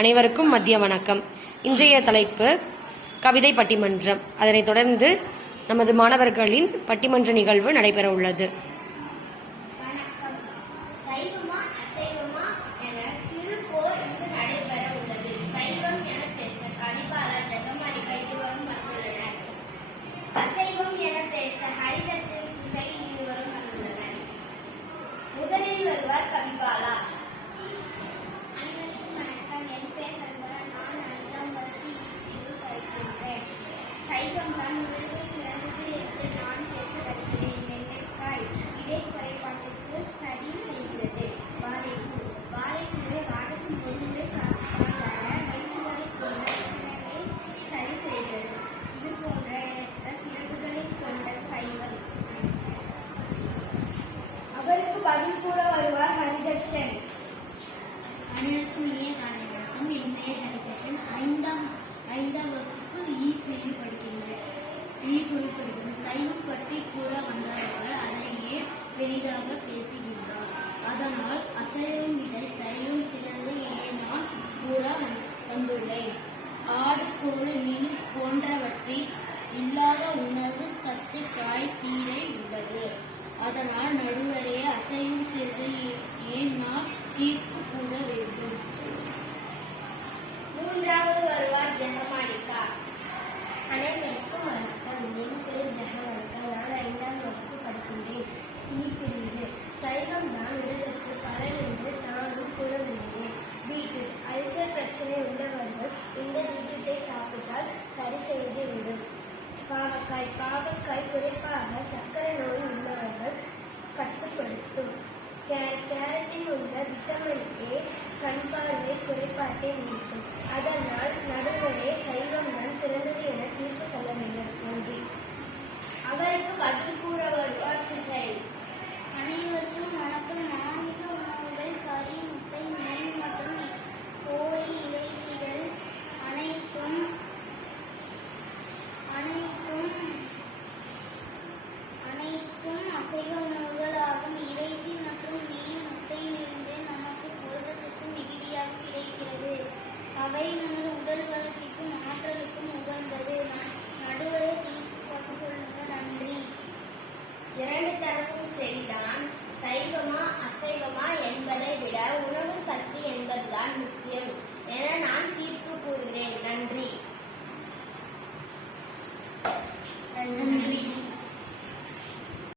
அனைவருக்கும் மதிய வணக்கம். இன்றைய தலைப்பு கவிதை பட்டிமன்றம். அதனைத் தொடர்ந்து நமது மாணவர்களின் பட்டிமன்ற நிகழ்வு நடைபெற உள்ளது. முதலில் வருவார் கவிபாலா. சைவம் தான் உலகில் சிறந்தது என்று நான் பேச வருகிறேன். வெண்டைக்காய் இடை குறைபாட்டுக்கு சரி செய்கிறது. வாழைப்பூவை வாரத்தின் ஒருமுறை சாப்பிட்டால் வயிற்றுவலி போன்ற பிரச்சனைகளை சரி செய்கிறது. இது போன்ற எண்ணற்ற சிறப்புகளை கொண்ட சைவம். அவருக்கு பதில் கூற வருவார் ஹரிதர்ஷன். அனைவருக்கும் என் பெயர் ஹரிதர்ஷன். ஐந்தாம் வகுப்பு பிரிவு படிக்கின்றேன். சைவம் பற்றி கூற வந்தவர்கள் அதனையே பெரிதாக பேசுகின்றார். அதனால் அசைவம் விட சைவம் சிறந்து என நான் கூற வந்துள்ளேன். ஆடு, கோழி, மீன் போன்றவற்றில் இல்லாத உணவு சத்து காய், கீரை உள்ளது. அதனால் நடுவரே அசைவம் சிறிது ஏன் நான் தீர்ப்பு கூற வேண்டும். மூன்றாவது வருவார் ஜெகமாலிகா. அனைவருக்கும் வணக்கம். என் பெயர் ஜெகமாலிகா. நான் 5ஆம் வகுப்பு படிக்கின்றேன். பிரிவு சைவம் தான் உடலுக்கு பலன் என்று நானும் கூற விரும்புகிறேன். பீட்ரூட் அல்சர் பிரச்சனை உள்ளவர்கள் இந்த பீட்ரூட்டை சாப்பிட்டால் சரி செய்து விடும். பாவக்காய் குறிப்பாக சர்க்கரை நோய் உள்ளவர்கள் கட்டுப்படுத்தும். கேரட்டில் உள்ள விட்டமின் ஏ கண் பார்வை குறைபாட்டை நீக்கும்.